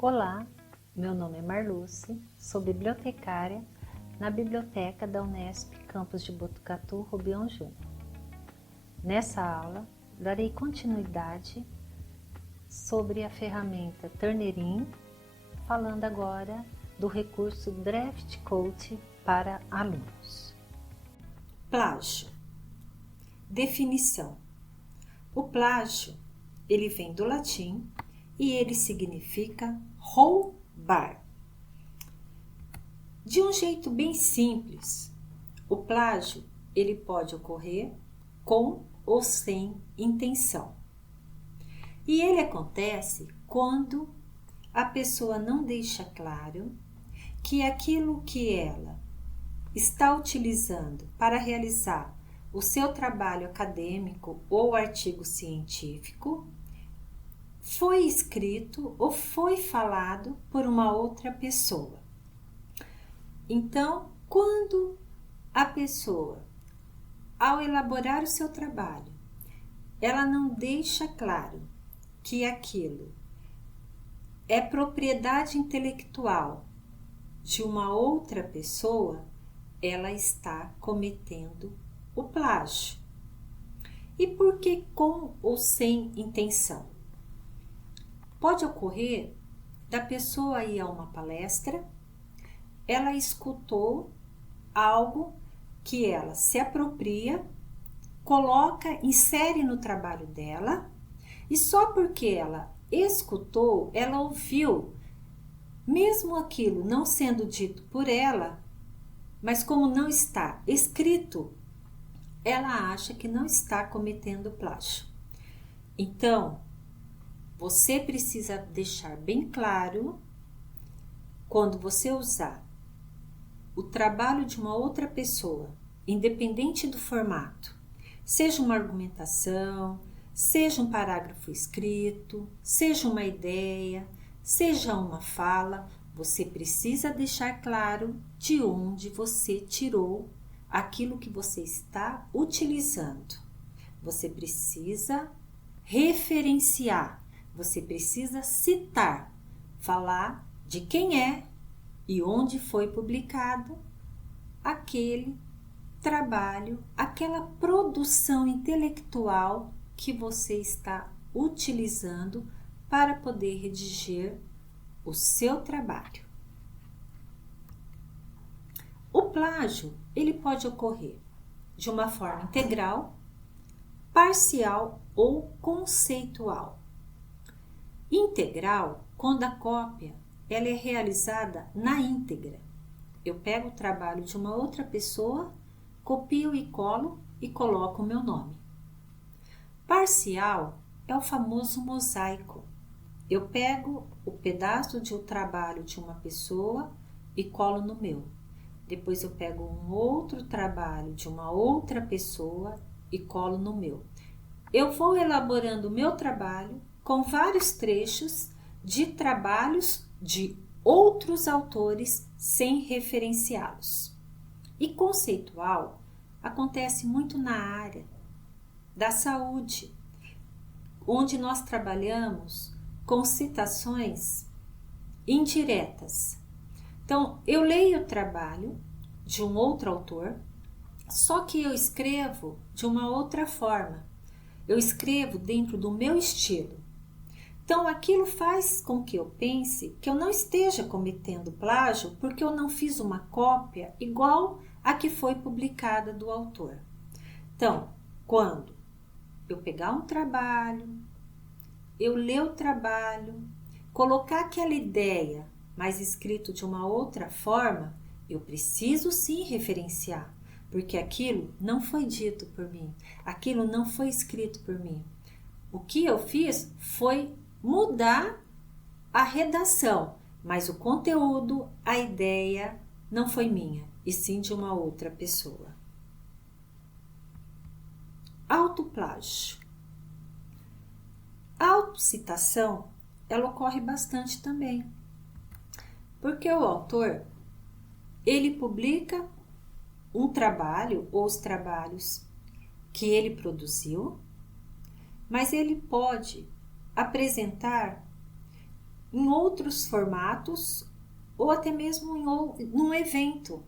Olá, meu nome é Marluce, sou bibliotecária na Biblioteca da Unesp Campus de Botucatu, Rubião Júnior. Nessa aula, darei continuidade sobre a ferramenta Turnitin, falando agora do recurso Draft Coach para alunos. Plágio. Definição. O plágio, ele vem do latim e ele significa roubar. De um jeito bem simples, o plágio, ele pode ocorrer com ou sem intenção. E ele acontece quando a pessoa não deixa claro que aquilo que ela está utilizando para realizar o seu trabalho acadêmico ou artigo científico foi escrito ou foi falado por uma outra pessoa. Então, quando a pessoa, ao elaborar o seu trabalho, ela não deixa claro que aquilo é propriedade intelectual de uma outra pessoa, ela está cometendo o plágio. E por que com ou sem intenção? Pode ocorrer da pessoa ir a uma palestra, ela escutou algo que ela se apropria, coloca, insere no trabalho dela, e só porque ela escutou, ela ouviu, mesmo aquilo não sendo dito por ela, mas como não está escrito, ela acha que não está cometendo plágio. Então, você precisa deixar bem claro, quando você usar o trabalho de uma outra pessoa, independente do formato, seja uma argumentação, seja um parágrafo escrito, seja uma ideia, seja uma fala, você precisa deixar claro de onde você tirou aquilo que você está utilizando. Você precisa referenciar, você precisa citar, falar de quem é e onde foi publicado aquele trabalho, aquela produção intelectual que você está utilizando para poder redigir o seu trabalho. O plágio, ele pode ocorrer de uma forma integral, parcial ou conceitual. Integral, quando a cópia ela é realizada na íntegra. Eu pego o trabalho de uma outra pessoa, copio e colo e coloco o meu nome. Parcial é o famoso mosaico. Eu pego o pedaço de um trabalho de uma pessoa e colo no meu. Depois eu pego um outro trabalho de uma outra pessoa e colo no meu. Eu vou elaborando o meu trabalho com vários trechos de trabalhos de outros autores sem referenciá-los. E conceitual acontece muito na área da saúde, onde nós trabalhamos com citações indiretas. Então, eu leio o trabalho de um outro autor, só que eu escrevo de uma outra forma. Eu escrevo dentro do meu estilo. Então, aquilo faz com que eu pense que eu não esteja cometendo plágio porque eu não fiz uma cópia igual a que foi publicada do autor. Então, quando eu pegar um trabalho, eu ler o trabalho, colocar aquela ideia, mas escrito de uma outra forma, eu preciso sim referenciar, porque aquilo não foi dito por mim, aquilo não foi escrito por mim. O que eu fiz foi mudar a redação, mas o conteúdo, a ideia não foi minha, e sim de uma outra pessoa. Autoplágio. A autocitação, ela ocorre bastante também, porque o autor, ele publica um trabalho ou os trabalhos que ele produziu, mas ele pode apresentar em outros formatos ou até mesmo num evento.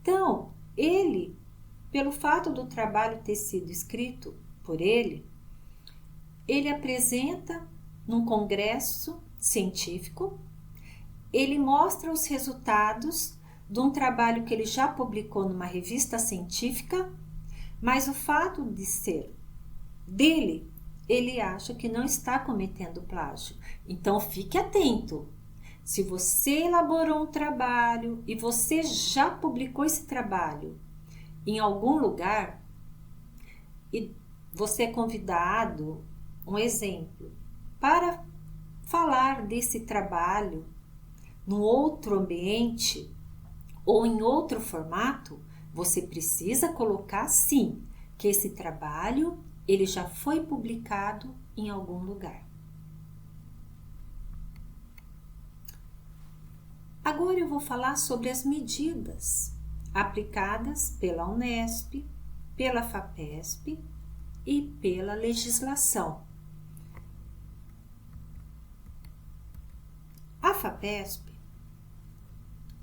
Então, ele, pelo fato do trabalho ter sido escrito por ele apresenta num congresso científico, ele mostra os resultados de um trabalho que ele já publicou numa revista científica, mas o fato de ser dele, ele acha que não está cometendo plágio. Então, fique atento. Se você elaborou um trabalho e você já publicou esse trabalho em algum lugar e você é convidado, um exemplo, para falar desse trabalho num outro ambiente ou em outro formato, você precisa colocar sim que esse trabalho ele já foi publicado em algum lugar. Agora eu vou falar sobre as medidas aplicadas pela Unesp, pela FAPESP e pela legislação. A FAPESP,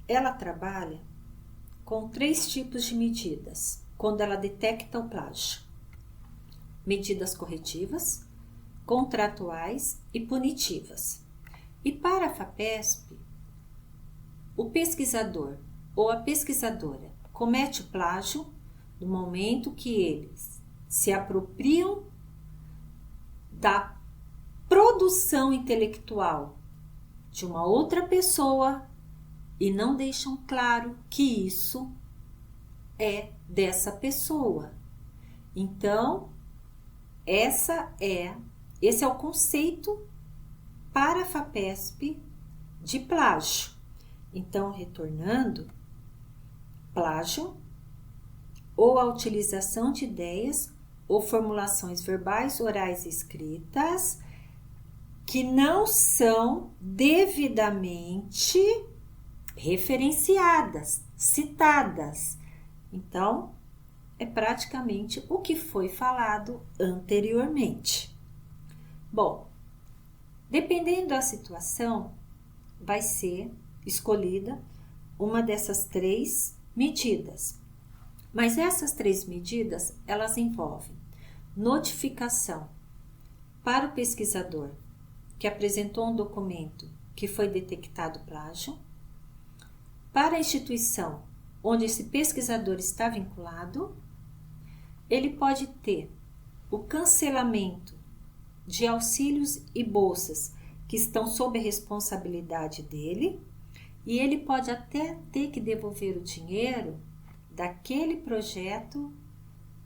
ela trabalha com 3 tipos de medidas quando ela detecta o plágio: medidas corretivas, contratuais e punitivas. E para a FAPESP, o pesquisador ou a pesquisadora comete o plágio no momento que eles se apropriam da produção intelectual de uma outra pessoa e não deixam claro que isso é dessa pessoa. Então, esse é o conceito para a FAPESP de plágio. Então, retornando, plágio ou a utilização de ideias ou formulações verbais, orais e escritas que não são devidamente referenciadas, citadas. Então, é praticamente o que foi falado anteriormente. Bom, dependendo da situação, vai ser escolhida uma dessas 3 medidas. Mas essas 3 medidas, elas envolvem notificação para o pesquisador que apresentou um documento que foi detectado plágio, para a instituição onde esse pesquisador está vinculado, ele pode ter o cancelamento de auxílios e bolsas que estão sob a responsabilidade dele, e ele pode até ter que devolver o dinheiro daquele projeto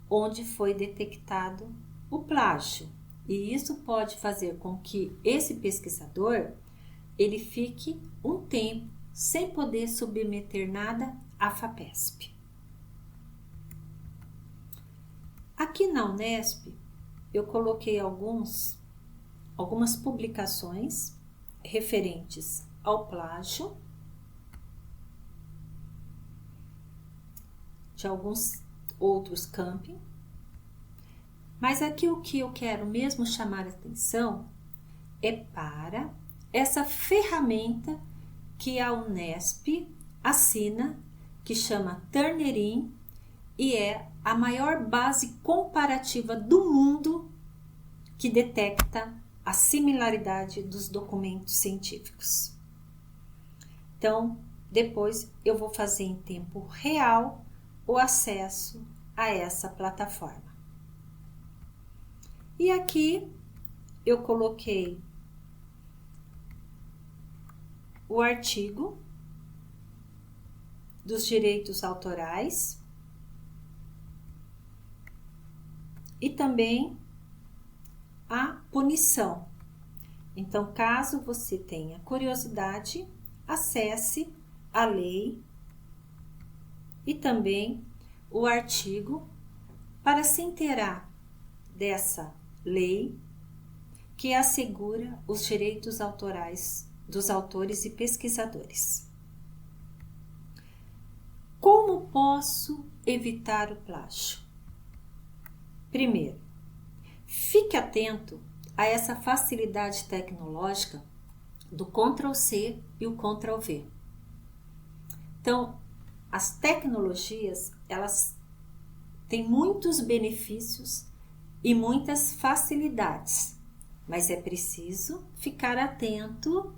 onde foi detectado o plágio. E isso pode fazer com que esse pesquisador ele fique um tempo sem poder submeter nada à FAPESP. Aqui na Unesp, eu coloquei algumas publicações referentes ao plágio de alguns outros campi, mas aqui o que eu quero mesmo chamar a atenção é para essa ferramenta que a Unesp assina, que chama Turnitin, e é a maior base comparativa do mundo que detecta a similaridade dos documentos científicos. Então, depois eu vou fazer em tempo real o acesso a essa plataforma. E aqui eu coloquei o artigo dos direitos autorais e também a punição. Então, caso você tenha curiosidade, acesse a lei e também o artigo para se inteirar dessa lei que assegura os direitos autorais dos autores e pesquisadores. Como posso evitar o plágio? Primeiro, fique atento a essa facilidade tecnológica do Ctrl+C e o Ctrl+V. Então, as tecnologias, elas têm muitos benefícios e muitas facilidades, mas é preciso ficar atento,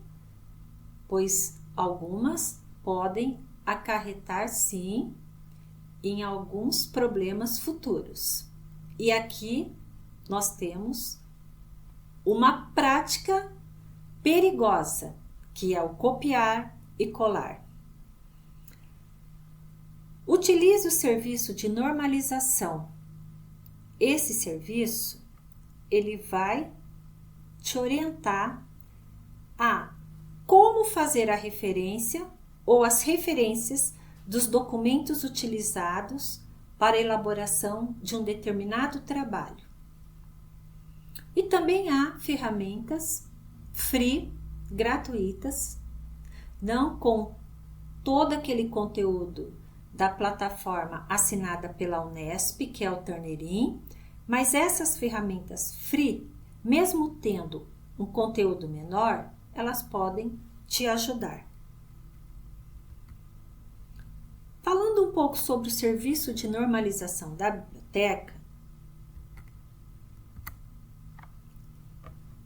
pois algumas podem acarretar, sim, em alguns problemas futuros. E aqui nós temos uma prática perigosa, que é o copiar e colar. Utilize o serviço de normalização. Esse serviço, ele vai te orientar a como fazer a referência ou as referências dos documentos utilizados para a elaboração de um determinado trabalho. E também há ferramentas free, gratuitas, não com todo aquele conteúdo da plataforma assinada pela Unesp, que é o Turnitin, mas essas ferramentas free, mesmo tendo um conteúdo menor, elas podem te ajudar. Falando um pouco sobre o serviço de normalização da biblioteca,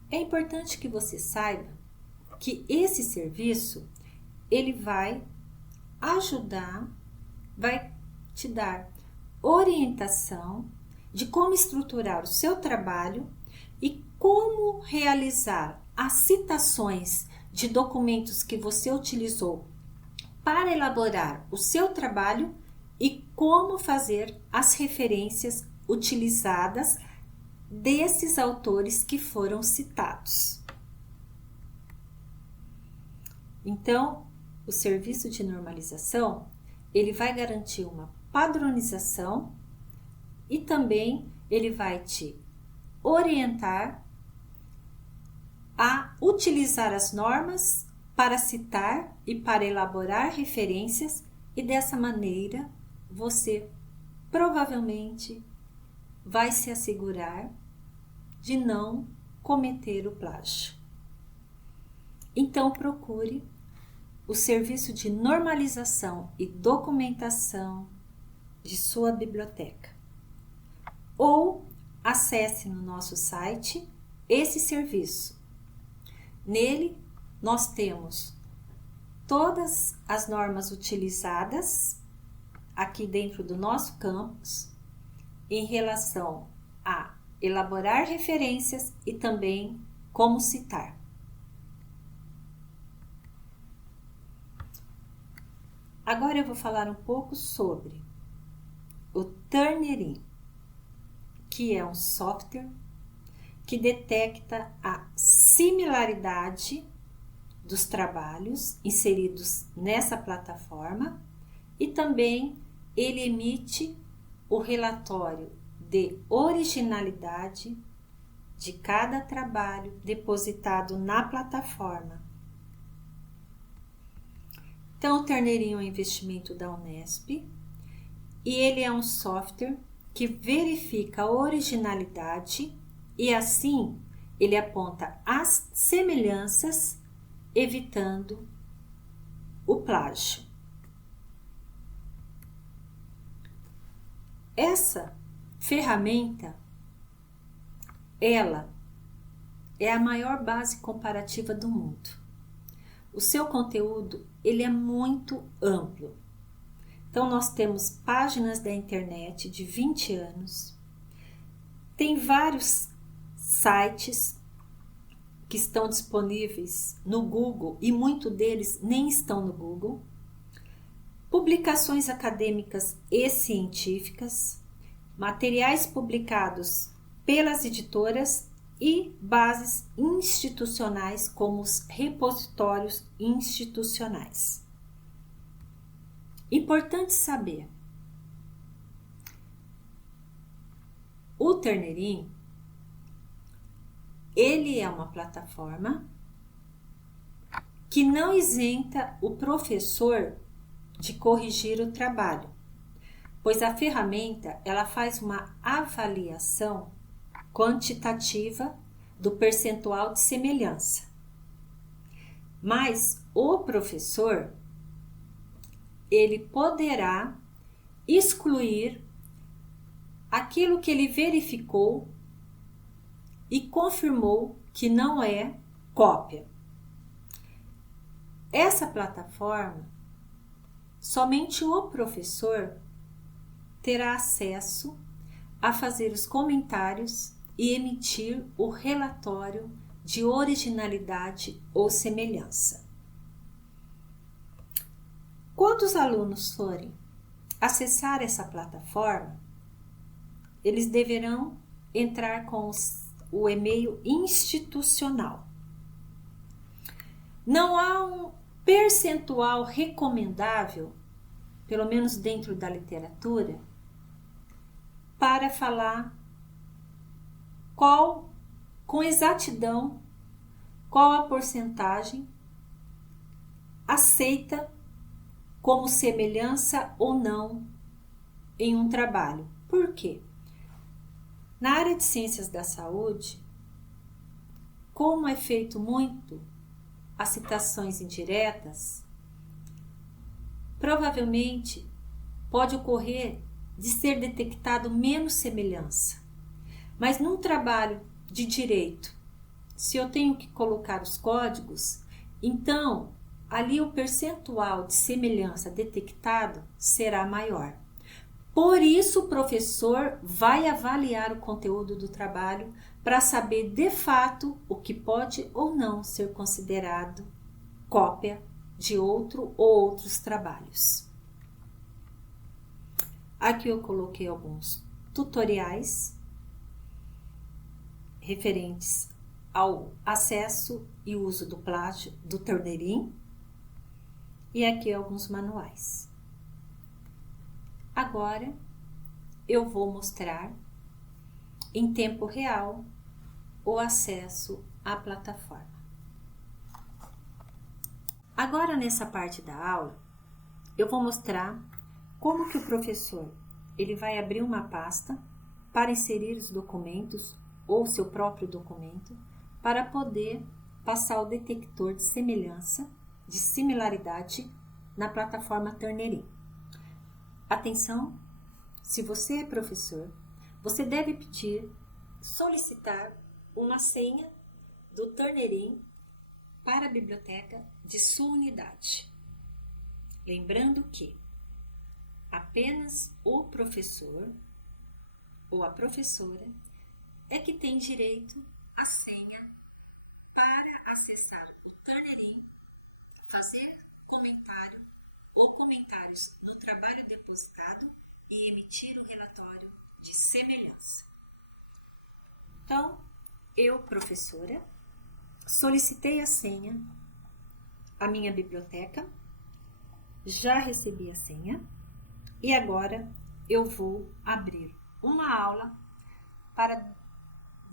é importante que você saiba que esse serviço, ele vai ajudar, vai te dar orientação de como estruturar o seu trabalho e como realizar as citações de documentos que você utilizou para elaborar o seu trabalho e como fazer as referências utilizadas desses autores que foram citados. Então, o serviço de normalização, ele vai garantir uma padronização e também ele vai te orientar a utilizar as normas para citar e para elaborar referências, e dessa maneira você provavelmente vai se assegurar de não cometer o plágio. Então procure o serviço de normalização e documentação de sua biblioteca ou acesse no nosso site esse serviço. Nele nós temos todas as normas utilizadas aqui dentro do nosso campus em relação a elaborar referências e também como citar. Agora eu vou falar um pouco sobre o Turnitin, que é um software que detecta a similaridade dos trabalhos inseridos nessa plataforma e também ele emite o relatório de originalidade de cada trabalho depositado na plataforma. Então, o Turnitin é um investimento da Unesp e ele é um software que verifica a originalidade e assim ele aponta as semelhanças, evitando o plágio. Essa ferramenta, ela é a maior base comparativa do mundo. O seu conteúdo, ele é muito amplo. Então, nós temos páginas da internet de 20 anos, tem vários sites que estão disponíveis no Google e muitos deles nem estão no Google, publicações acadêmicas e científicas, materiais publicados pelas editoras e bases institucionais como os repositórios institucionais. Importante saber, o Turnitin, ele é uma plataforma que não isenta o professor de corrigir o trabalho, pois a ferramenta ela faz uma avaliação quantitativa do percentual de semelhança. Mas o professor, ele poderá excluir aquilo que ele verificou e confirmou que não é cópia. Essa plataforma, somente o professor terá acesso a fazer os comentários e emitir o relatório de originalidade ou semelhança. Quando os alunos forem acessar essa plataforma, eles deverão entrar com o e-mail institucional. Não há um percentual recomendável, pelo menos dentro da literatura, para falar com exatidão, qual a porcentagem aceita como semelhança ou não em um trabalho. Por quê? Na área de ciências da saúde, como é feito muito as citações indiretas, provavelmente pode ocorrer de ser detectado menos semelhança. Mas num trabalho de direito, se eu tenho que colocar os códigos, então ali o percentual de semelhança detectado será maior. Por isso o professor vai avaliar o conteúdo do trabalho para saber de fato o que pode ou não ser considerado cópia de outro ou outros trabalhos. Aqui eu coloquei alguns tutoriais referentes ao acesso e uso do plágio do Turnitin e aqui alguns manuais. Agora eu vou mostrar em tempo real o acesso à plataforma. Agora nessa parte da aula eu vou mostrar como que o professor ele vai abrir uma pasta para inserir os documentos ou seu próprio documento para poder passar o detector de semelhança, de similaridade na plataforma Turnitin. Atenção, se você é professor, você deve solicitar uma senha do Turnitin para a biblioteca de sua unidade. Lembrando que apenas o professor ou a professora é que tem direito à senha para acessar o Turnitin, fazer comentário ou comentários no trabalho depositado e emitir o relatório de semelhança. Então, eu, professora, solicitei a senha à minha biblioteca, já recebi a senha e agora eu vou abrir uma aula para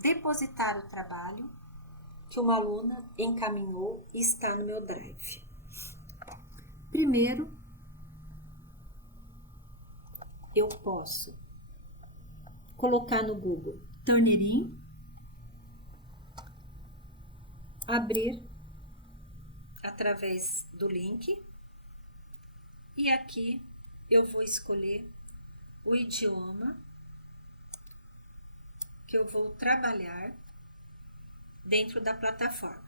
depositar o trabalho que uma aluna encaminhou e está no meu Drive. Primeiro, eu posso colocar no Google Turnitin, abrir através do link e aqui eu vou escolher o idioma que eu vou trabalhar dentro da plataforma.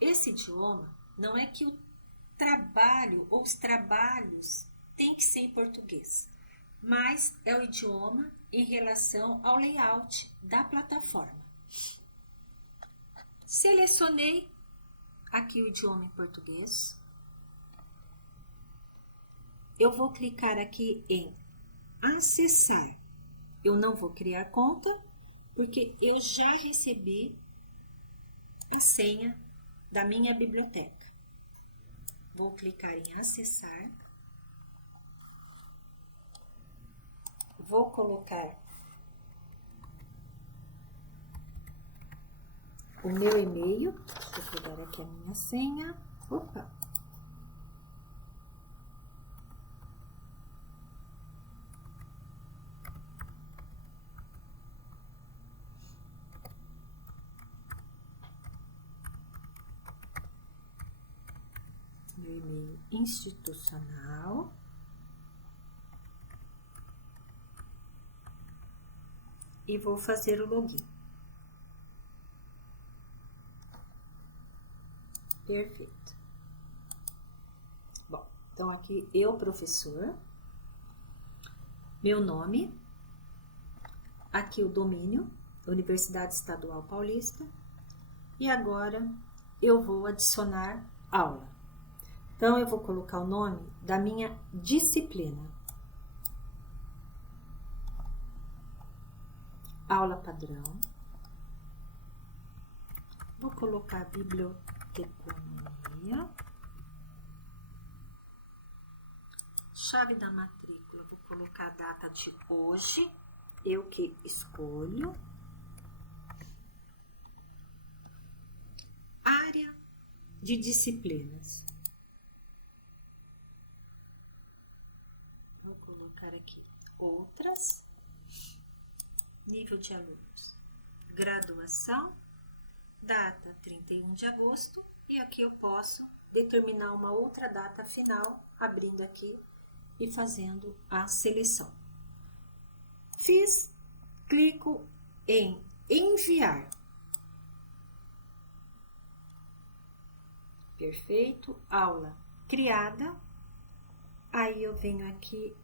Esse idioma não é que o trabalho ou os trabalhos têm que ser em português, mas é o idioma em relação ao layout da plataforma. Selecionei aqui o idioma em português. Eu vou clicar aqui em acessar. Eu não vou criar conta, porque eu já recebi a senha da minha biblioteca. Vou clicar em acessar. Vou colocar o meu e-mail. Vou pegar aqui a minha senha. Opa! meu e-mail institucional. E vou fazer o login. Perfeito. Bom, então aqui eu, professor, meu nome, aqui o domínio, Universidade Estadual Paulista, e agora eu vou adicionar aula. Então eu vou colocar o nome da minha disciplina. Aula padrão. Vou colocar biblioteconomia. Chave da matrícula, vou colocar a data de hoje, eu que escolho. Área de disciplinas. Vou colocar aqui outras. Nível de alunos, graduação, data 31 de agosto, e aqui eu posso determinar uma outra data final, abrindo aqui e fazendo a seleção. Fiz, clico em enviar. Perfeito, aula criada, aí eu venho aqui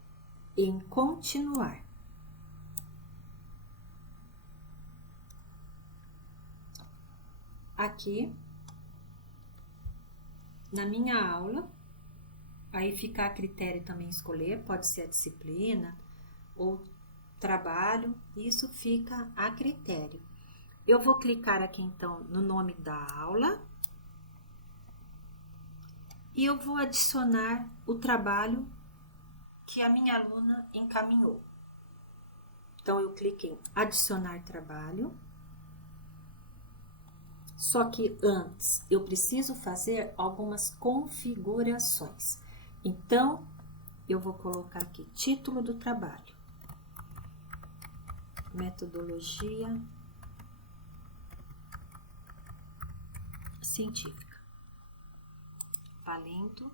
em continuar. Aqui, na minha aula, aí fica a critério também escolher, pode ser a disciplina ou trabalho, isso fica a critério. Eu vou clicar aqui então no nome da aula e eu vou adicionar o trabalho que a minha aluna encaminhou. Então eu clico em adicionar trabalho. Só que antes eu preciso fazer algumas configurações. Então, eu vou colocar aqui título do trabalho, metodologia científica, valendo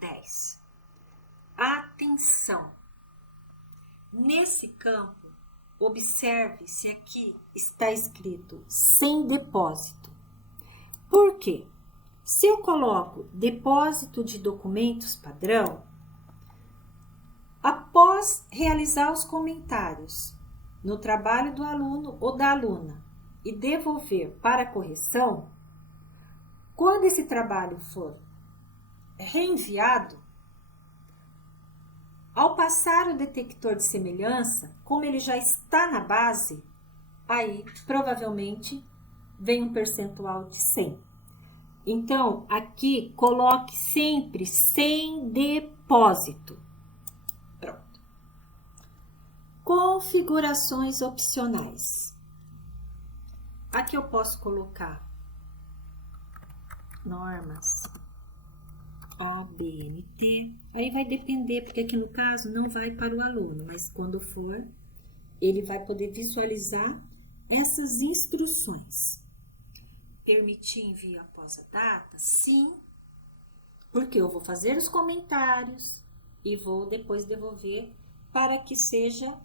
10. Atenção! Nesse campo, observe se aqui está escrito sem depósito. Por quê? Se eu coloco depósito de documentos padrão, após realizar os comentários no trabalho do aluno ou da aluna e devolver para correção, quando esse trabalho for reenviado, ao passar o detector de semelhança, como ele já está na base, aí provavelmente vem um percentual de 100. Então, aqui coloque sempre sem depósito. Pronto. Configurações opcionais. Aqui eu posso colocar normas ABNT, aí vai depender, porque aqui no caso não vai para o aluno, mas quando for, ele vai poder visualizar essas instruções. Permitir envio após a data? Sim, porque eu vou fazer os comentários e vou depois devolver para que seja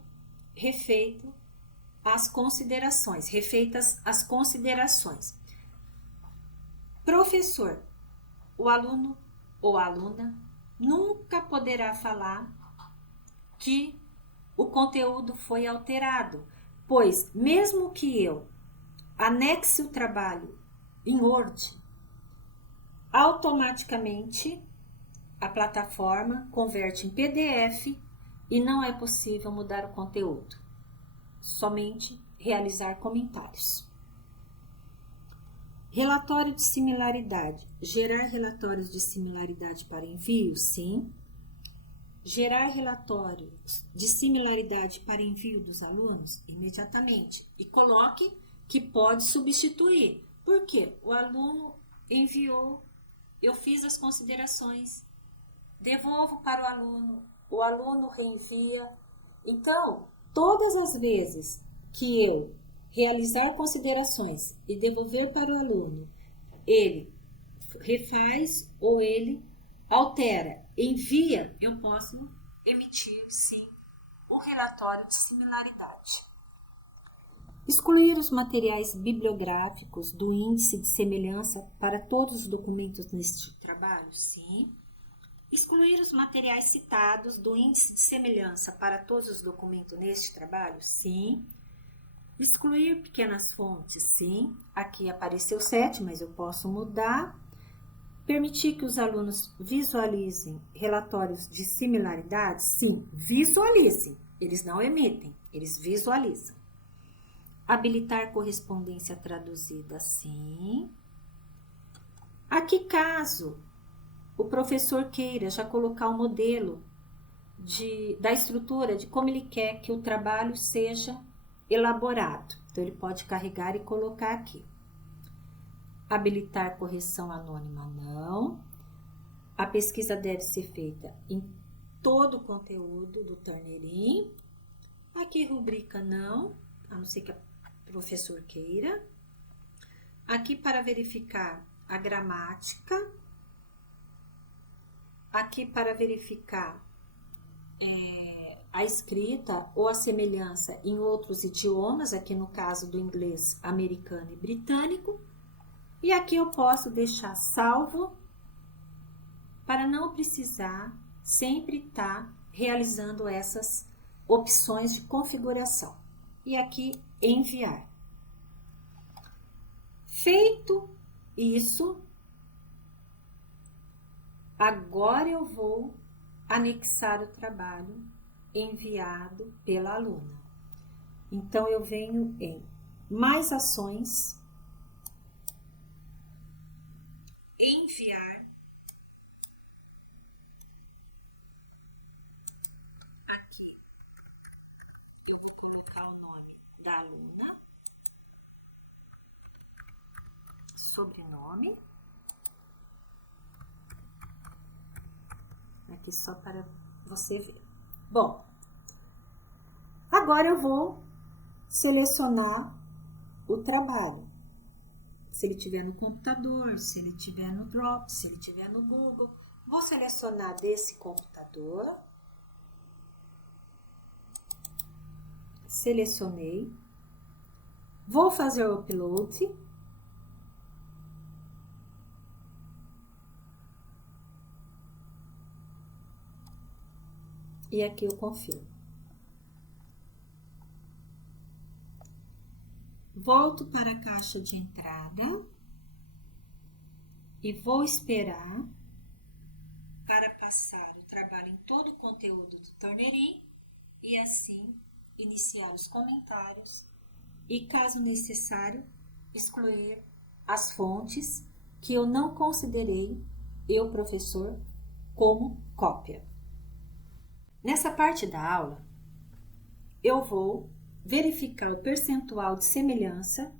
refeitas as considerações. Professor, o aluno ou a aluna nunca poderá falar que o conteúdo foi alterado, pois mesmo que eu anexe o trabalho em Word, automaticamente a plataforma converte em PDF e não é possível mudar o conteúdo, somente realizar comentários. Relatório de similaridade. Gerar relatórios de similaridade para envio? Sim. Gerar relatórios de similaridade para envio dos alunos? Imediatamente. E coloque que pode substituir. Por quê? O aluno enviou, eu fiz as considerações, devolvo para o aluno reenvia. Então, todas as vezes que eu realizar considerações e devolver para o aluno, ele refaz ou ele altera. Envia, eu posso emitir, sim, o relatório de similaridade. Excluir os materiais bibliográficos do índice de semelhança para todos os documentos neste trabalho? Sim. Excluir os materiais citados do índice de semelhança para todos os documentos neste trabalho? Sim. Excluir pequenas fontes? Sim. Aqui apareceu 7, mas eu posso mudar. Permitir que os alunos visualizem relatórios de similaridade? Sim, visualizem. Eles não emitem, eles visualizam. Habilitar correspondência traduzida? Sim. Aqui, caso o professor queira já colocar o modelo da estrutura de como ele quer que o trabalho seja elaborado. Então, ele pode carregar e colocar aqui. Habilitar correção anônima? Não. A pesquisa deve ser feita em todo o conteúdo do Turnitin. Aqui, rubrica não, a não ser que o professor queira. Aqui, para verificar a gramática. Aqui, para verificar a escrita ou a semelhança em outros idiomas, aqui no caso do inglês americano e britânico. E aqui eu posso deixar salvo para não precisar sempre estar realizando essas opções de configuração. E aqui, enviar. Feito isso, agora eu vou anexar o trabalho enviado pela aluna. Então, eu venho em mais ações, enviar, aqui eu vou colocar o nome da aluna, sobrenome, aqui só para você ver. Bom, agora eu vou selecionar o trabalho. Se ele estiver no computador, se ele estiver no Drops, se ele estiver no Google. Vou selecionar desse computador. Selecionei. Vou fazer o upload. E aqui eu confirmo. Volto para a caixa de entrada e vou esperar para passar o trabalho em todo o conteúdo do Turnitin e assim iniciar os comentários e, caso necessário, excluir as fontes que eu não considerei, eu, professor, como cópia. Nessa parte da aula, eu vou verificar o percentual de semelhança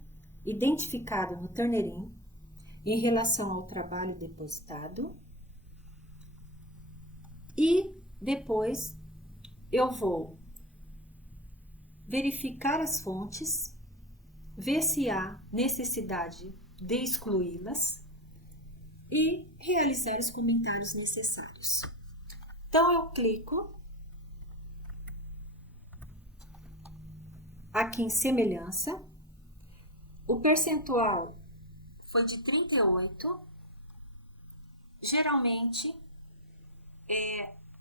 identificado no Turnitin em relação ao trabalho depositado e depois eu vou verificar as fontes, ver se há necessidade de excluí-las e realizar os comentários necessários. Então, eu clico aqui em semelhança, o percentual foi de 38. Geralmente,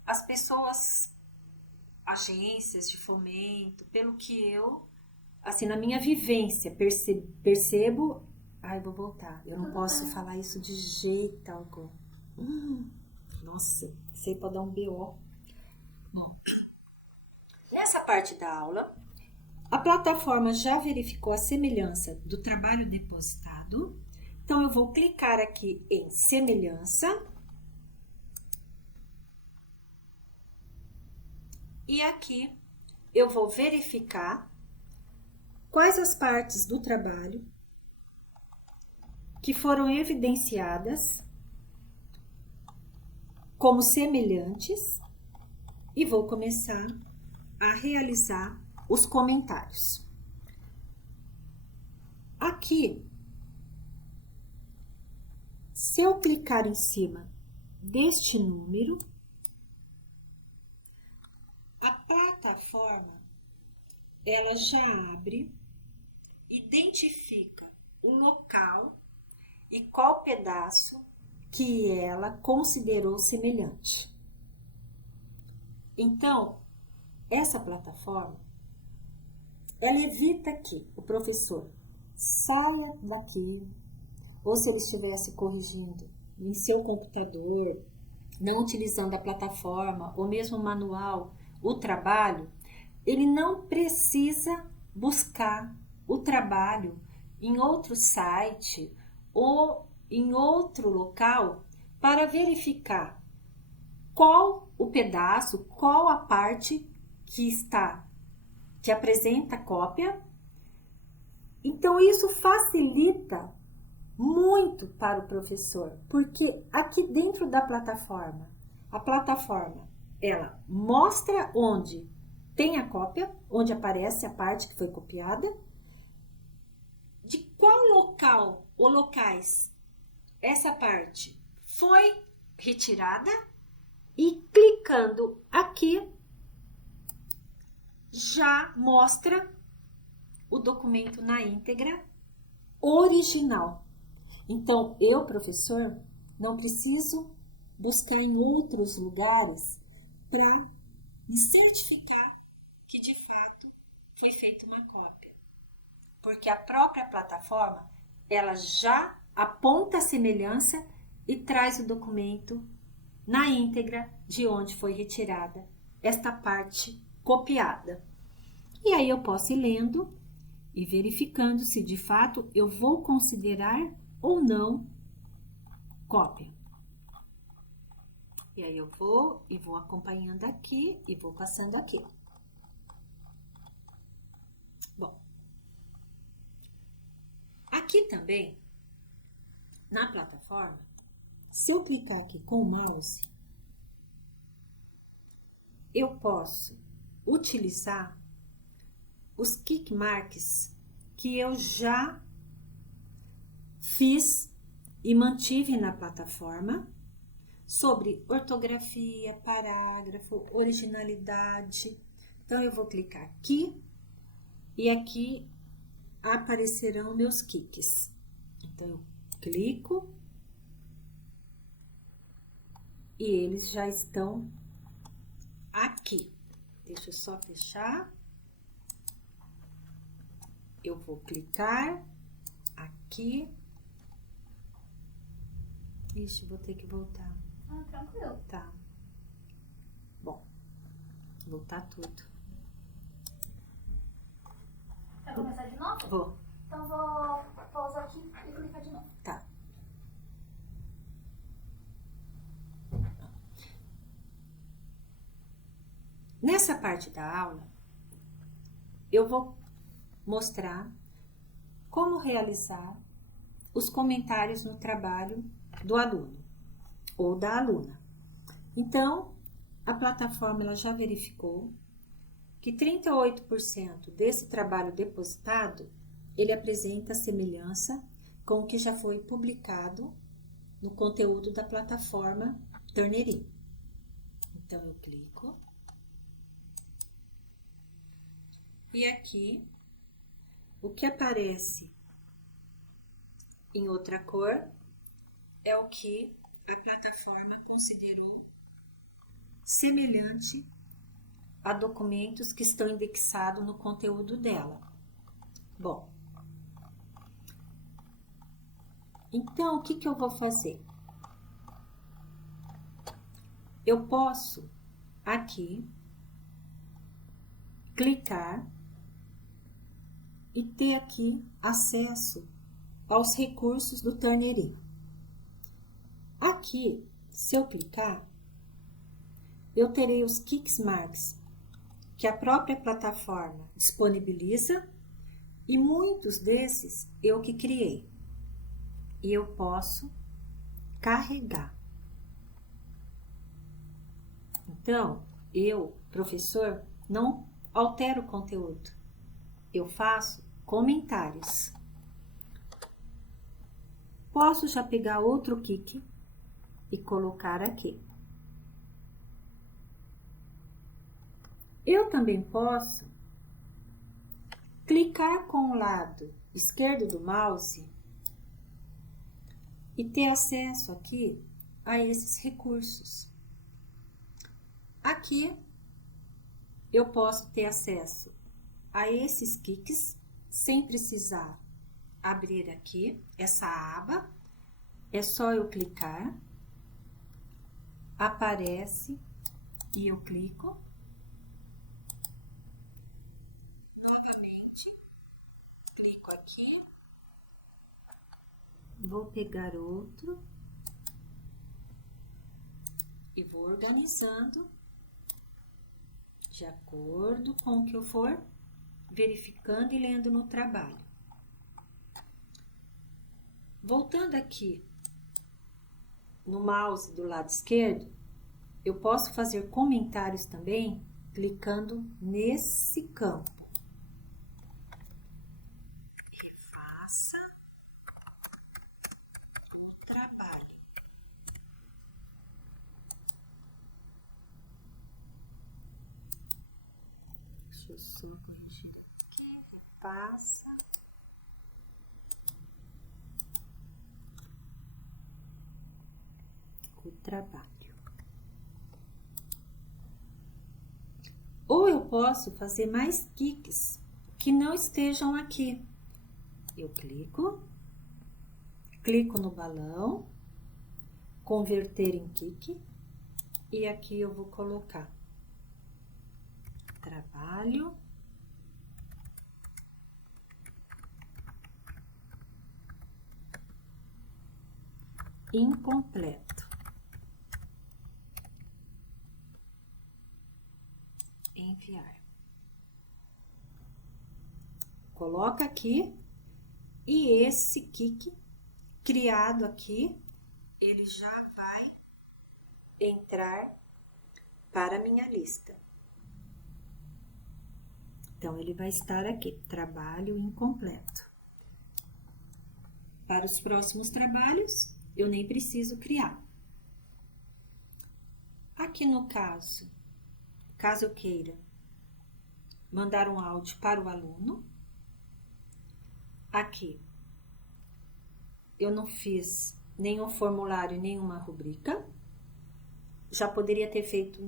as pessoas, agências de fomento, pelo que eu, assim, na minha vivência, percebo. Ai, vou voltar, eu não posso falar isso de jeito algum. Nossa, isso aí pode dar um BO. Nessa parte da aula, a plataforma já verificou a semelhança do trabalho depositado. Então, eu vou clicar aqui em semelhança. E aqui eu vou verificar quais as partes do trabalho que foram evidenciadas como semelhantes e vou começar a realizar os comentários. Aqui, Se eu clicar em cima deste número, a plataforma ela já abre, identifica o local e qual pedaço que ela considerou semelhante. Então, essa plataforma, ela evita que o professor saia daqui, ou se ele estivesse corrigindo em seu computador, não utilizando a plataforma ou mesmo o manual, o trabalho, ele não precisa buscar o trabalho em outro site ou em outro local para verificar qual o pedaço, qual a parte que apresenta a cópia. Então isso facilita muito para o professor, porque aqui dentro da plataforma, a plataforma ela mostra onde tem a cópia, onde aparece a parte que foi copiada, de qual local ou locais essa parte foi retirada, e clicando aqui já mostra o documento na íntegra original. Então, eu, professor, não preciso buscar em outros lugares para me certificar que de fato foi feita uma cópia. Porque a própria plataforma, ela já aponta a semelhança e traz o documento na íntegra de onde foi retirada esta parte copiada. E aí eu posso ir lendo e verificando se de fato eu vou considerar ou não cópia. E aí eu vou acompanhando aqui e vou passando aqui. Bom, aqui também, na plataforma, se eu clicar aqui com o mouse, eu posso utilizar os kick marks que eu já fiz e mantive na plataforma sobre ortografia, parágrafo, originalidade. Então, eu vou clicar aqui e aqui aparecerão meus kicks. Então, eu clico e eles já estão aqui. Deixa eu só fechar. Eu vou clicar aqui. Ixi, vou ter que voltar. Ah, tranquilo. Tá. Bom, voltar tudo. Quer começar de novo? Vou. Então vou pausar aqui e clicar de novo. Tá. Nessa parte da aula, eu vou mostrar como realizar os comentários no trabalho do aluno ou da aluna. Então, a plataforma ela já verificou que 38% desse trabalho depositado, ele apresenta semelhança com o que já foi publicado no conteúdo da plataforma Turnitin. Então, eu clico. E aqui, o que aparece em outra cor é o que a plataforma considerou semelhante a documentos que estão indexados no conteúdo dela. Bom, então o que eu vou fazer? Eu posso aqui clicar e ter aqui acesso aos recursos do Turnitin. Aqui, se eu clicar, eu terei os kick marks que a própria plataforma disponibiliza e muitos desses eu que criei. E eu posso carregar. Então, eu, professor, não altero o conteúdo. Eu faço comentários. posso já pegar outro Kik e colocar aqui. Eu também posso clicar com o lado esquerdo do mouse e ter acesso aqui a esses recursos. Aqui eu posso ter acesso a esses Kiks sem precisar abrir aqui essa aba. É só eu clicar, aparece e eu clico. Novamente, clico aqui. Vou pegar outro e vou organizando de acordo com o que eu for verificando e lendo no trabalho. Voltando aqui no mouse do lado esquerdo, eu posso fazer comentários também clicando nesse campo. Refaça o trabalho. Deixa eu só corrigir aqui. Refaça. O trabalho. Ou eu posso fazer mais Kiks que não estejam aqui. Eu clico no balão, converter em Kik, e aqui eu vou colocar trabalho, incompleto. Enviar. Coloca aqui e esse Kik criado aqui, ele já vai entrar para a minha lista. Então, ele vai estar aqui, trabalho incompleto. Para os próximos trabalhos, eu nem preciso criar. Aqui no caso eu queira mandar um áudio para o aluno, aqui eu não fiz nenhum formulário, nenhuma rubrica, já poderia ter feito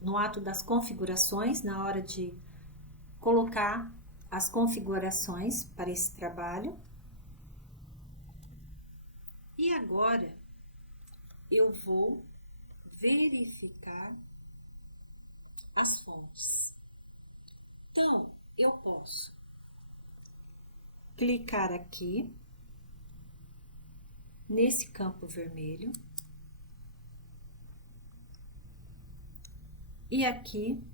no ato das configurações, na hora de colocar as configurações para esse trabalho. E agora eu vou verificar as fontes. Então, eu posso clicar aqui nesse campo vermelho e aqui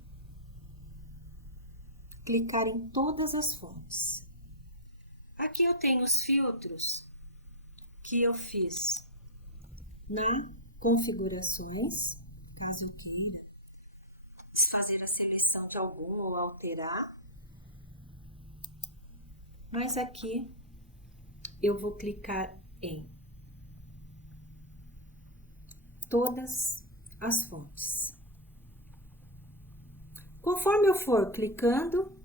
clicar em todas as fontes. Aqui eu tenho os filtros que eu fiz na configurações, caso eu queira desfazer a seleção de algum ou alterar. Mas aqui eu vou clicar em todas as fontes. Conforme eu for clicando,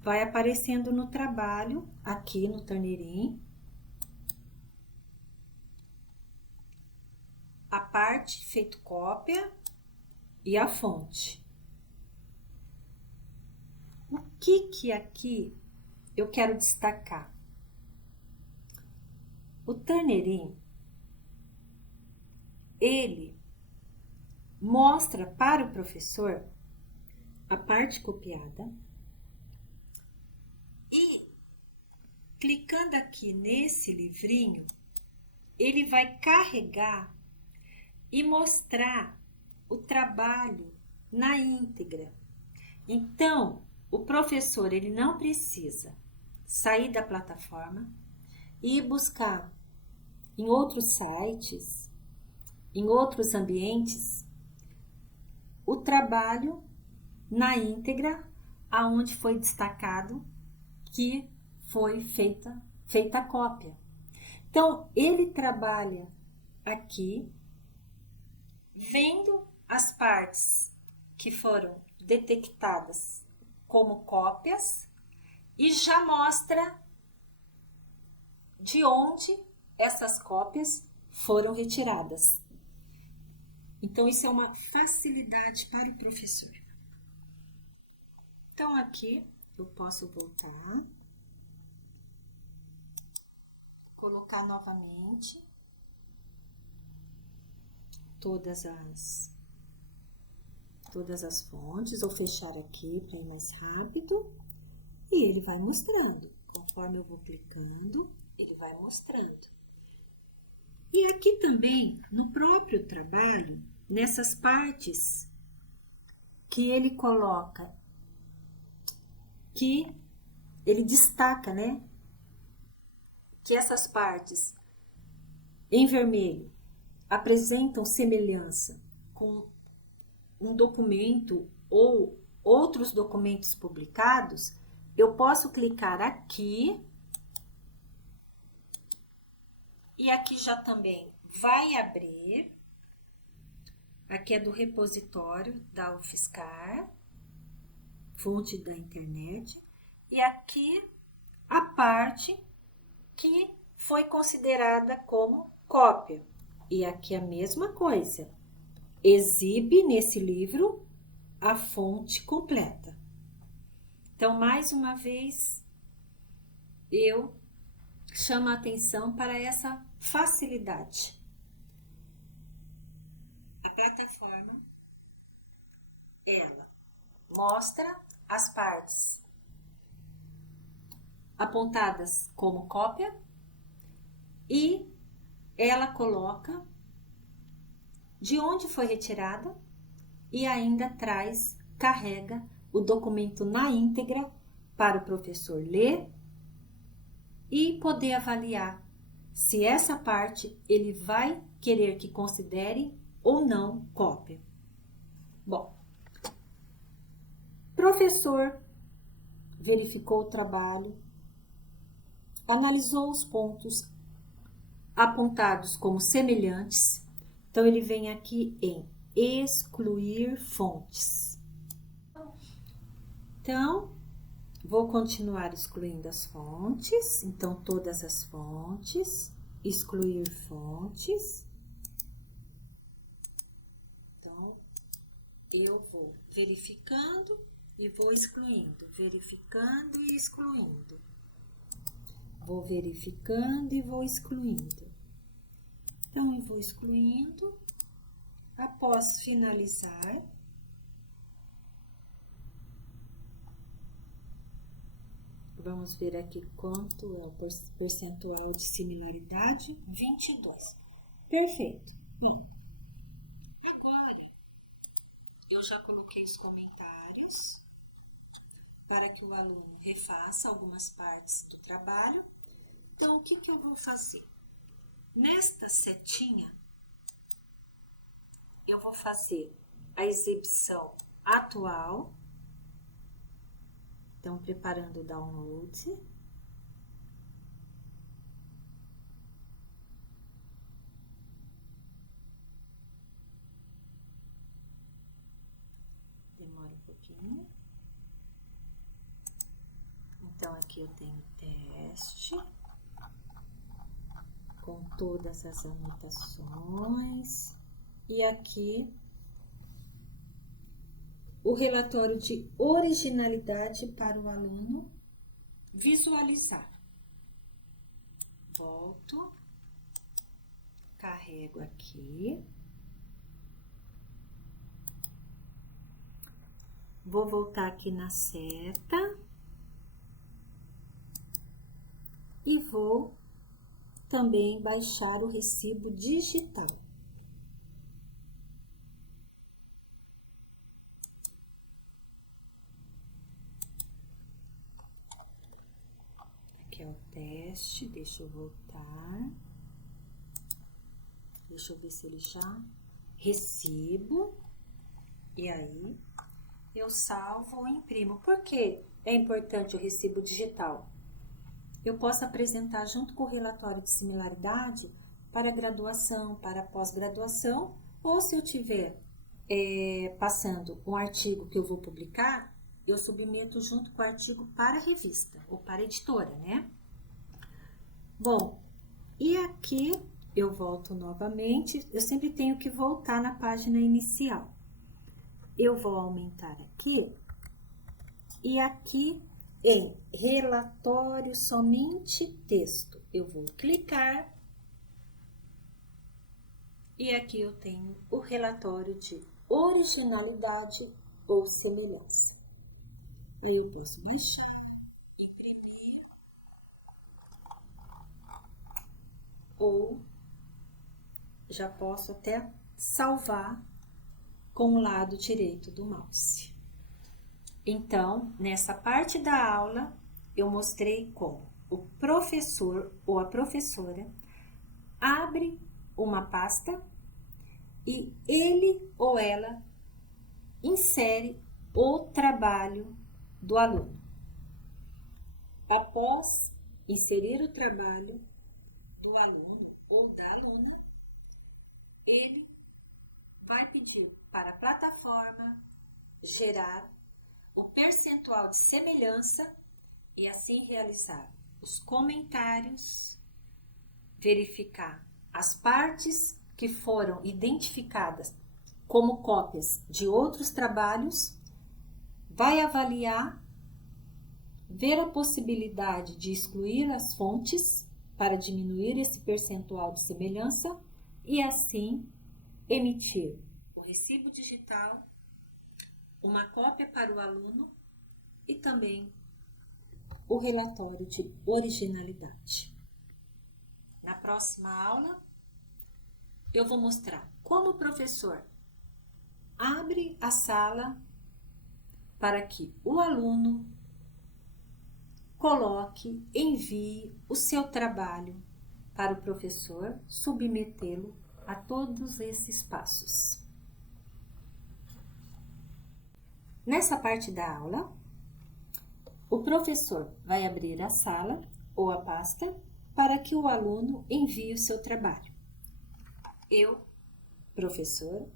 vai aparecendo no trabalho, aqui no Turnitin, a parte feito cópia e a fonte. O que aqui eu quero destacar? O Turnitin, ele mostra para o professor a parte copiada e, clicando aqui nesse livrinho, ele vai carregar e mostrar o trabalho na íntegra. Então, o professor ele não precisa sair da plataforma e buscar em outros sites, em outros ambientes, o trabalho na íntegra, aonde foi destacado que foi feita feita a cópia. Então, ele trabalha aqui, vendo as partes que foram detectadas como cópias e já mostra de onde essas cópias foram retiradas. Então, isso é uma facilidade para o professor. Então, aqui eu posso voltar, colocar novamente todas as fontes, ou fechar aqui para ir mais rápido, e ele vai mostrando. Conforme eu vou clicando, ele vai mostrando. E aqui também, no próprio trabalho, nessas partes que ele coloca, que ele destaca, né? Que essas partes em vermelho apresentam semelhança com um documento ou outros documentos publicados, eu posso clicar aqui e aqui já também vai abrir. Aqui é do repositório da UFSCar, fonte da internet, e aqui a parte que foi considerada como cópia. E aqui a mesma coisa, exibe nesse livro a fonte completa. Então, mais uma vez, eu chamo a atenção para essa facilidade. A plataforma, ela mostra as partes apontadas como cópia e ela coloca de onde foi retirada e ainda carrega o documento na íntegra para o professor ler e poder avaliar se essa parte ele vai querer que considere ou não cópia. Bom, professor verificou o trabalho, analisou os pontos apontados como semelhantes, então ele vem aqui em excluir fontes. Então, vou continuar excluindo as fontes, então todas as fontes, excluir fontes. Então, eu vou verificando e vou excluindo, verificando e excluindo. Vou verificando e vou excluindo. Então, eu vou excluindo. Após finalizar, vamos ver aqui quanto é o percentual de similaridade. 22. Perfeito. Bom, agora eu já coloquei os comentários para que o aluno refaça algumas partes do trabalho. Então, o que eu vou fazer? Nesta setinha, eu vou fazer a exibição atual. Então, preparando o download. Demora um pouquinho. Então, aqui eu tenho teste com todas as anotações. E aqui o relatório de originalidade para o aluno visualizar. Volto, carrego aqui. Vou voltar aqui na seta e vou também baixar o recibo digital. Aqui é o teste, deixa eu voltar. Deixa eu ver se ele já recibo. E aí, eu salvo ou imprimo. Por que é importante o recibo digital? eu posso apresentar junto com o relatório de similaridade para graduação, para pós-graduação, ou se eu tiver passando um artigo que eu vou publicar, eu submeto junto com o artigo para a revista ou para a editora, né? Bom, e aqui eu volto novamente, eu sempre tenho que voltar na página inicial. Eu vou aumentar aqui, e aqui em relatório somente texto, eu vou clicar, e aqui eu tenho o relatório de originalidade ou semelhança. Aí eu posso baixar, imprimir, ou já posso até salvar com o lado direito do mouse. Então, nessa parte da aula, eu mostrei como o professor ou a professora abre uma pasta e ele ou ela insere o trabalho do aluno. Após inserir o trabalho do aluno ou da aluna, ele vai pedir para a plataforma gerar o percentual de semelhança e assim realizar os comentários, verificar as partes que foram identificadas como cópias de outros trabalhos, vai avaliar, ver a possibilidade de excluir as fontes para diminuir esse percentual de semelhança e assim emitir o recibo digital, uma cópia para o aluno e também o relatório de originalidade. Na próxima aula, eu vou mostrar como o professor abre a sala para que o aluno coloque, envie o seu trabalho para o professor, submetê-lo a todos esses passos. Nessa parte da aula, o professor vai abrir a sala ou a pasta para que o aluno envie o seu trabalho. Eu, professor,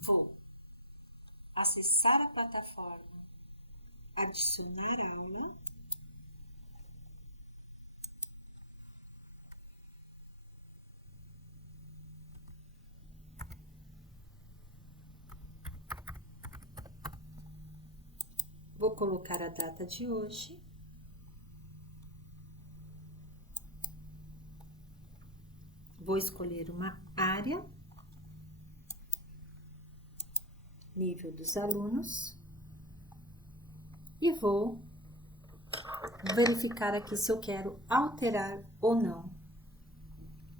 vou acessar a plataforma, adicionar aula, vou colocar a data de hoje, vou escolher uma área, nível dos alunos, e vou verificar aqui se eu quero alterar ou não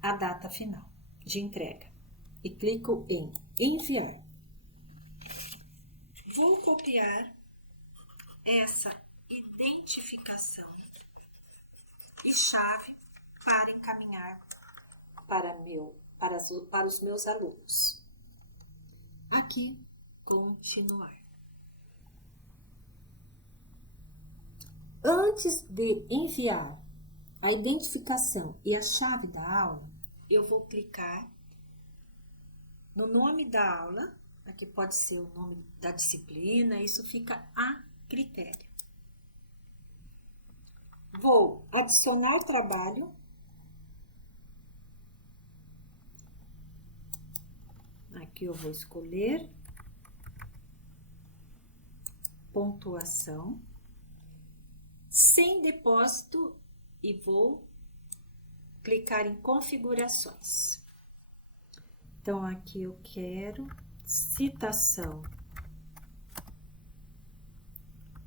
a data final de entrega. E clico em enviar. Vou copiar essa identificação e chave para encaminhar para os meus alunos. Aqui, continuar. Antes de enviar a identificação e a chave da aula, eu vou clicar no nome da aula, aqui pode ser o nome da disciplina, isso fica a critério. Vou adicionar trabalho. Aqui eu vou escolher pontuação, sem depósito e vou clicar em configurações. Então, aqui eu quero citação,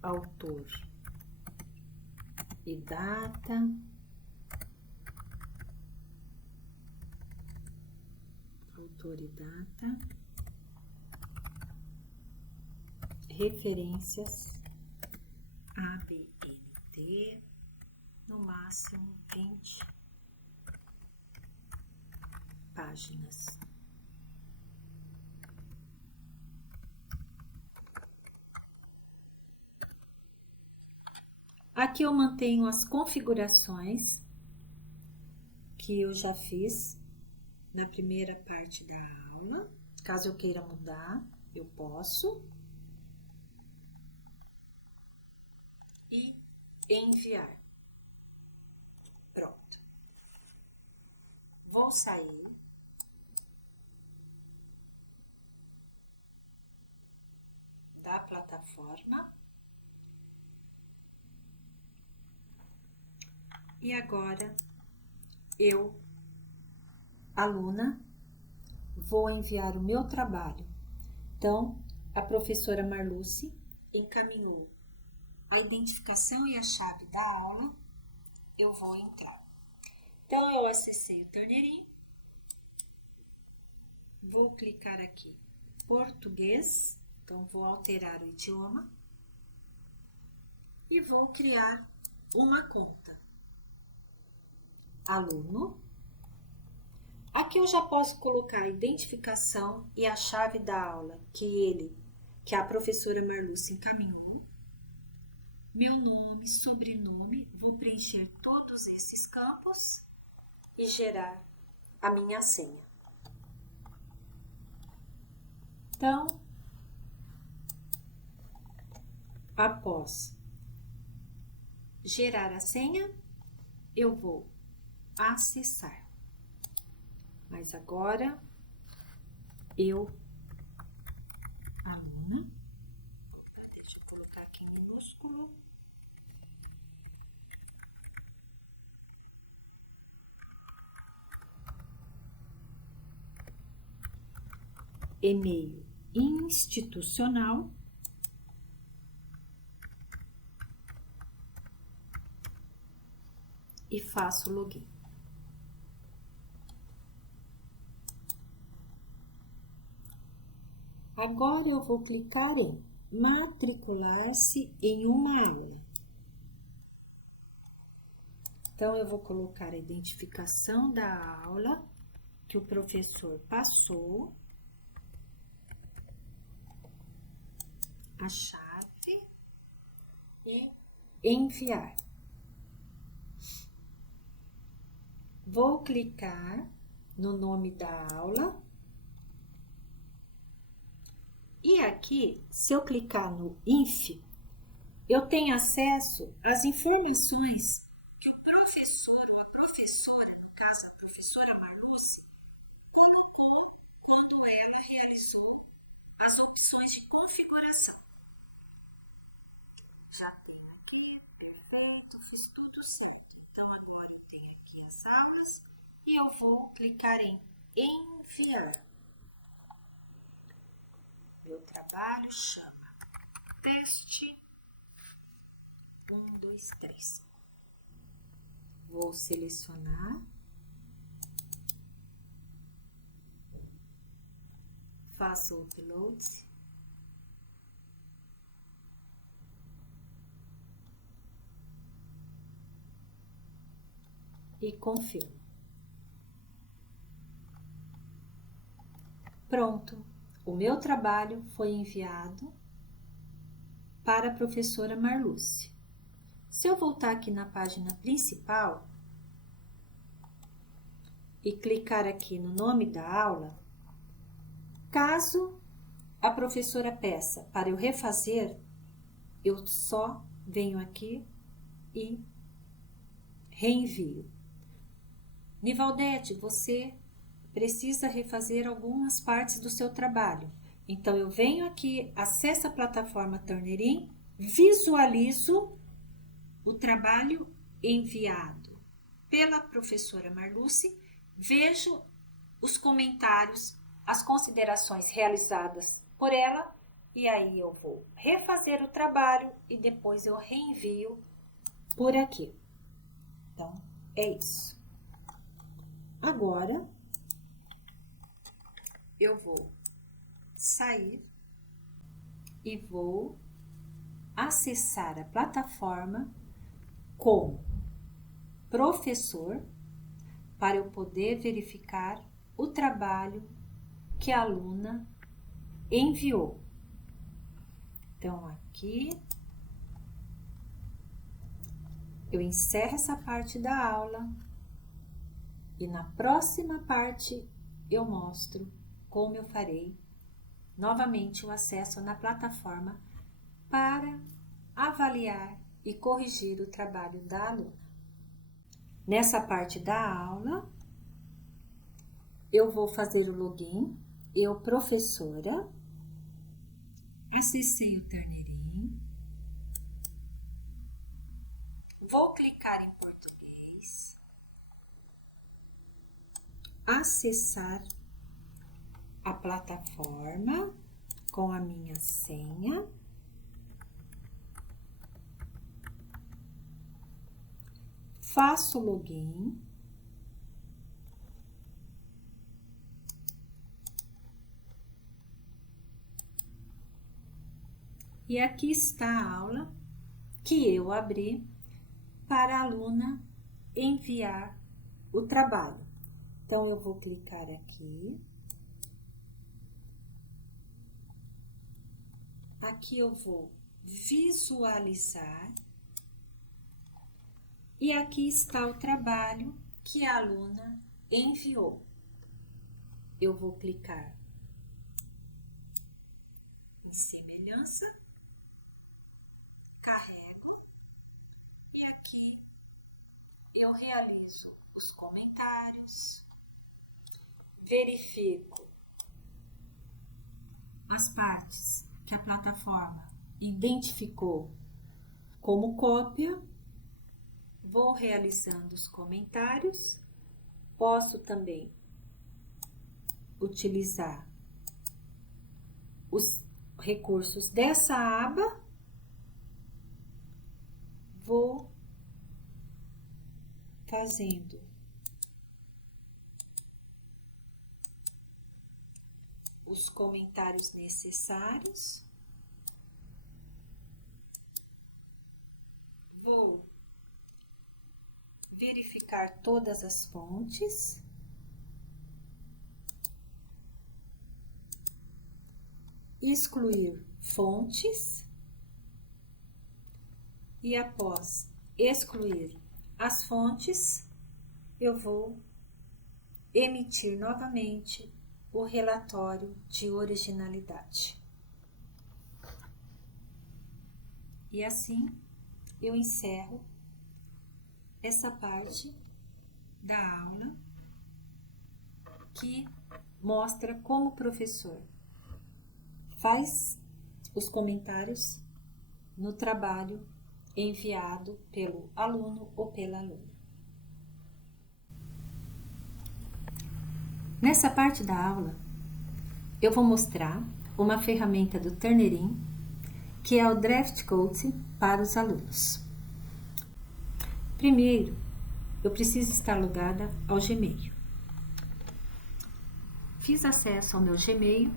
autor e data, autor e data, referências ABNT, no máximo 20 páginas. Aqui eu mantenho as configurações que eu já fiz na primeira parte da aula. Caso eu queira mudar, eu posso. E enviar. Pronto. Vou sair. Da plataforma. E agora eu, aluna, vou enviar o meu trabalho. Então, a professora Marluce encaminhou a identificação e a chave da aula. Eu vou entrar. Então, eu acessei o Turnitin. Vou clicar aqui, português. Então, vou alterar o idioma. E vou criar uma conta. Aluno. Aqui eu já posso colocar a identificação e a chave da aula que a professora Marluce encaminhou. Meu nome, sobrenome, vou preencher todos esses campos e gerar a minha senha. Então, após gerar a senha, eu vou acessar. Mas agora, eu, aluna, deixa eu colocar aqui em minúsculo. E-mail institucional. E faço login. Agora eu vou clicar em matricular-se em uma aula. Então, eu vou colocar a identificação da aula que o professor passou, a chave e enviar. Vou clicar no nome da aula. E aqui, se eu clicar no INF, eu tenho acesso às informações que o professor ou a professora, no caso a professora Marluce, colocou quando ela realizou as opções de configuração. Já tenho aqui, perfeito, fiz tudo certo. Então, agora eu tenho aqui as aulas e eu vou clicar em enviar. Meu trabalho chama teste 1, 2, 3. Vou selecionar. Faço o upload. E confirmo. Pronto. O meu trabalho foi enviado para a professora Marluce. Se eu voltar aqui na página principal e clicar aqui no nome da aula, caso a professora peça para eu refazer, eu só venho aqui e reenvio. Nivaldete, você precisa refazer algumas partes do seu trabalho. Então, eu venho aqui, acesso a plataforma Turnitin, visualizo o trabalho enviado pela professora Marluce, vejo os comentários, as considerações realizadas por ela, e aí eu vou refazer o trabalho e depois eu reenvio por aqui. Então, é isso. Agora, eu vou sair e vou acessar a plataforma como professor para eu poder verificar o trabalho que a aluna enviou. Então, aqui, eu encerro essa parte da aula e na próxima parte eu mostro como eu farei novamente o acesso na plataforma para avaliar e corrigir o trabalho da aluna. Nessa parte da aula, eu vou fazer o login, eu, professora, acessei o Turnitin, vou clicar em português, acessar a plataforma com a minha senha, faço o login, e aqui está a aula que eu abri para a aluna enviar o trabalho. Então, eu vou clicar aqui. Aqui eu vou visualizar. E aqui está o trabalho que a aluna enviou. Eu vou clicar em semelhança, carrego e aqui eu realizo os comentários, verifico as partes que a plataforma identificou como cópia. Vou realizando os comentários, posso também utilizar os recursos dessa aba, vou fazendo os comentários necessários, vou verificar todas as fontes, excluir fontes e após excluir as fontes, eu vou emitir novamente o relatório de originalidade. E assim eu encerro essa parte da aula que mostra como o professor faz os comentários no trabalho enviado pelo aluno ou pela aluna. Nessa parte da aula, eu vou mostrar uma ferramenta do Turnitin, que é o Draft Code para os alunos. Primeiro, eu preciso estar logada ao Gmail. Fiz acesso ao meu Gmail,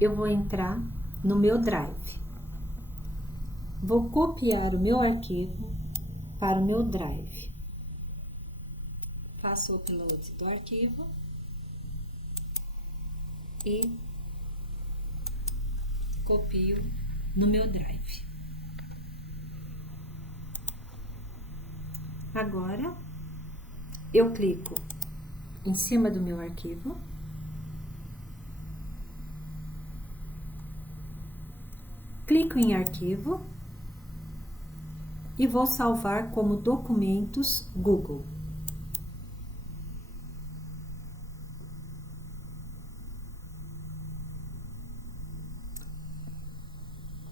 eu vou entrar no meu Drive. Vou copiar o meu arquivo para o meu Drive. Faço o upload do arquivo e copio no meu Drive. Agora, eu clico em cima do meu arquivo, clico em arquivo e vou salvar como documentos Google.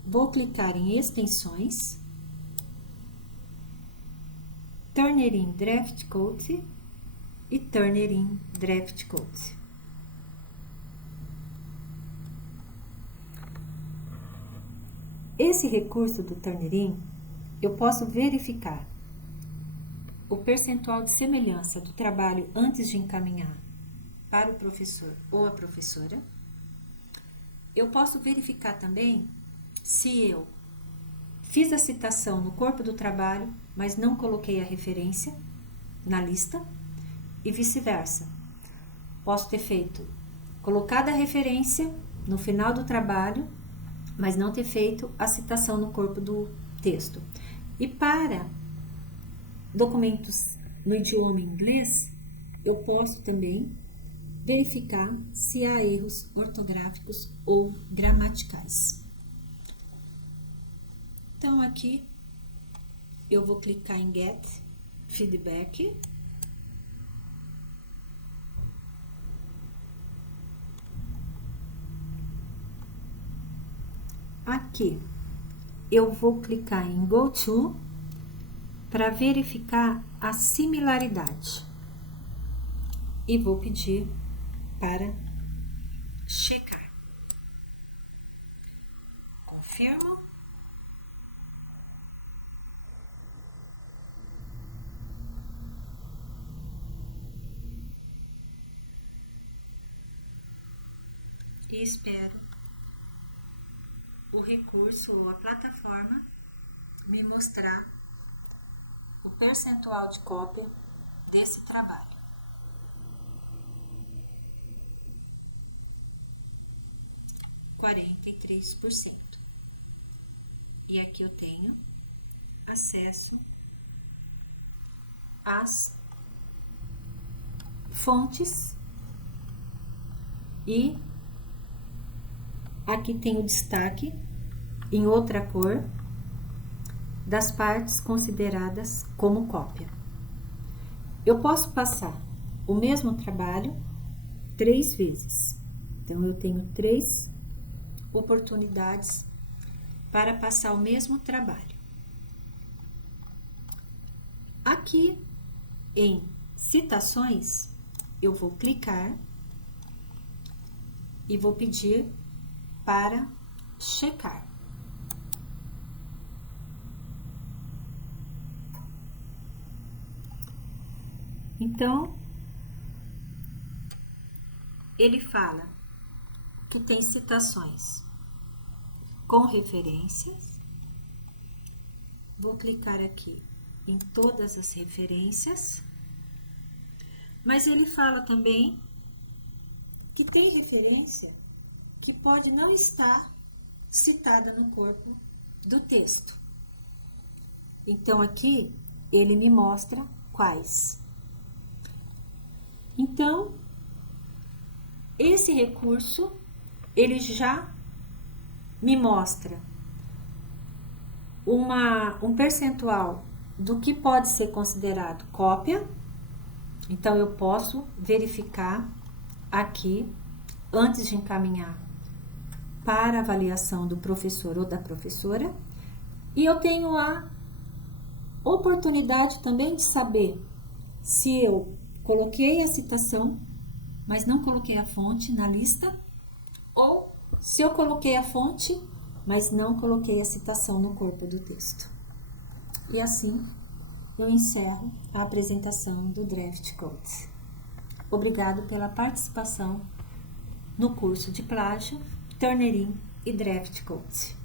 Vou clicar em extensões, Turnitin Draft Code e Turnitin Draft Code. Esse recurso do Turnitin, eu posso verificar o percentual de semelhança do trabalho antes de encaminhar para o professor ou a professora. Eu posso verificar também se eu fiz a citação no corpo do trabalho, mas não coloquei a referência na lista, e vice-versa. Posso ter colocado a referência no final do trabalho, mas não ter feito a citação no corpo do texto. E para documentos no idioma inglês, eu posso também verificar se há erros ortográficos ou gramaticais. Então, aqui eu vou clicar em Get Feedback. Aqui eu vou clicar em Go To para verificar a similaridade e vou pedir para checar. Confirmo. E espero o recurso ou a plataforma me mostrar o percentual de cópia desse trabalho. %43%. E aqui eu tenho acesso às fontes e aqui tem o destaque em outra cor das partes consideradas como cópia. Eu posso passar o mesmo trabalho 3 vezes. Então, eu tenho 3 oportunidades para passar o mesmo trabalho. Aqui em citações, eu vou clicar e vou pedir para checar. Então, ele fala que tem citações com referências. Vou clicar aqui em todas as referências, mas ele fala também que tem referência que pode não estar citada no corpo do texto. Então, aqui ele me mostra quais. Então, esse recurso, ele já me mostra um percentual do que pode ser considerado cópia. Então, eu posso verificar aqui, antes de encaminhar para avaliação do professor ou da professora. E eu tenho a oportunidade também de saber se eu coloquei a citação, mas não coloquei a fonte na lista, ou se eu coloquei a fonte, mas não coloquei a citação no corpo do texto. E assim, eu encerro a apresentação do Draft Code. Obrigado pela participação no curso de plágio, Turnitin e Draft Code.